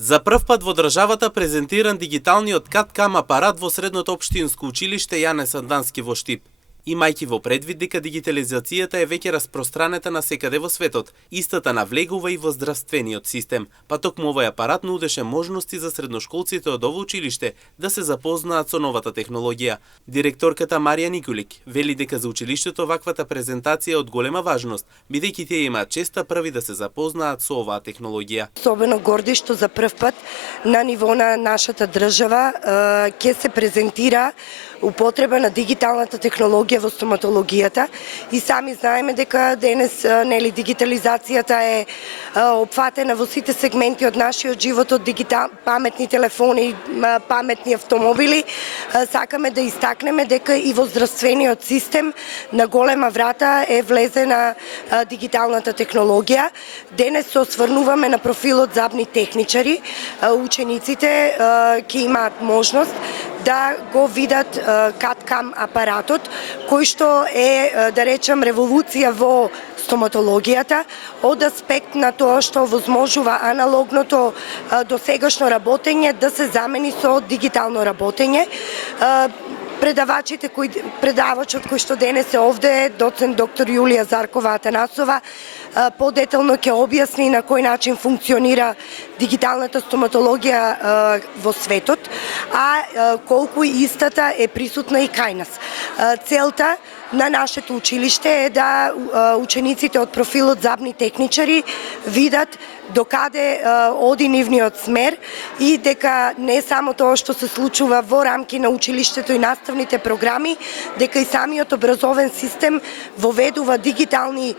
За прв пат во државата презентиран дигиталниот CAD-CAM апарат во Средното општинско училиште Јане Сандански во Штип. Имајќи во предвид дека дигитализацијата е веќе распространета насекаде во светот, истата навлегува и во здравствениот систем, па токму овој апарат нудеше можности за средношколците од ово училиште да се запознаат со новата технологија. Директорката Марија Никулик вели дека за училиштето ваквата презентација е од голема важност, бидејќи тие имаат честа први да се запознаат со оваа технологија. Особено горди што за прв пат на ниво на нашата држава ќе се презентира употреба на дигиталната технологија во стоматологијата и сами знаеме дека денес дигитализацијата е опфатена во сите сегменти од нашиот живот, од паметни телефони, паметни автомобили. Сакаме да истакнеме дека и во здравствениот систем на голема врата е влезена дигиталната технологија. Денес се осврнуваме на профилот забни техничари. Учениците ќе имаат можност да го видат CAD-CAM апаратот, кој што е, да речем, револуција во стоматологијата, од аспект на тоа што возможува аналогното досегашно работење да се замени со дигитално работење. Предавачот кој што денес е овде, доцент доктор Јулија Заркова Атанасова, подетално ќе објасни на кој начин функционира дигиталната стоматологија во светот, а колку истата е присутна и кај нас. Целта на нашето училиште е да учениците од профилот забни техничари видат докаде оди нивниот смер и дека не само тоа што се случува во рамки на училиштето и наставните програми, дека и самиот образовен систем воведува дигитални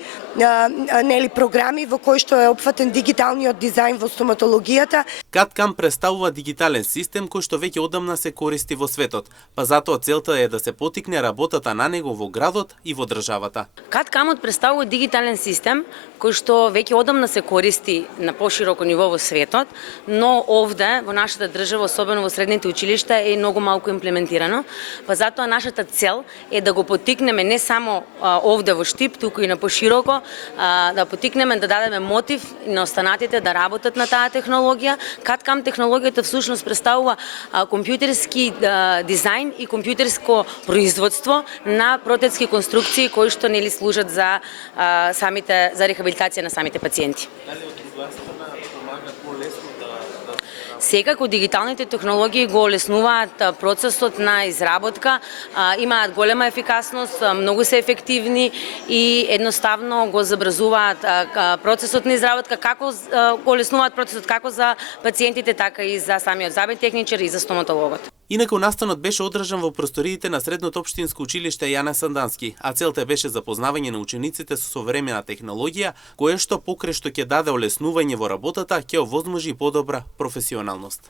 програми во кои што е опфатен дигиталниот дизајн во стоматологијата. CAD-CAM представува дигитален систем кој што веќе одамна се користи во светот, па затоа целта е да се потикне работата на него во градот и во државата. CAD-CAM представува дигитален систем кој што веќе одамна се користи на пошироко ниво во светот, но овде во нашата држава, особено во средните училишта, е многу малку имплементирано. Па затоа нашата цел е да го потикнеме не само овде во Штип, туку и на пошироко, да потикнеме да дадеме мотив на останатите да работат на таа технологија. CAD-CAM технологијата всушност представува компјутерски дизајн и компјутерско производство на протетски конструкции кои што нели служат за за рехабилитација на самите пациенти. Секако дигиталните технологии го олеснуваат процесот на изработка, имаат голема ефикасност, многу се ефективни и едноставно го забрзуваат процесот на изработка, како го олеснуваат процесот како за пациентите, така и за самиот забен техничар и за стоматологот. Инаку настанот беше одржан во просториите на Средното општинско училиште Јане Сандански, а целта беше запознавање на учениците со современа технологија, кое што покрај што ќе даде олеснување во работата, ќе овозможи подобра професионалност.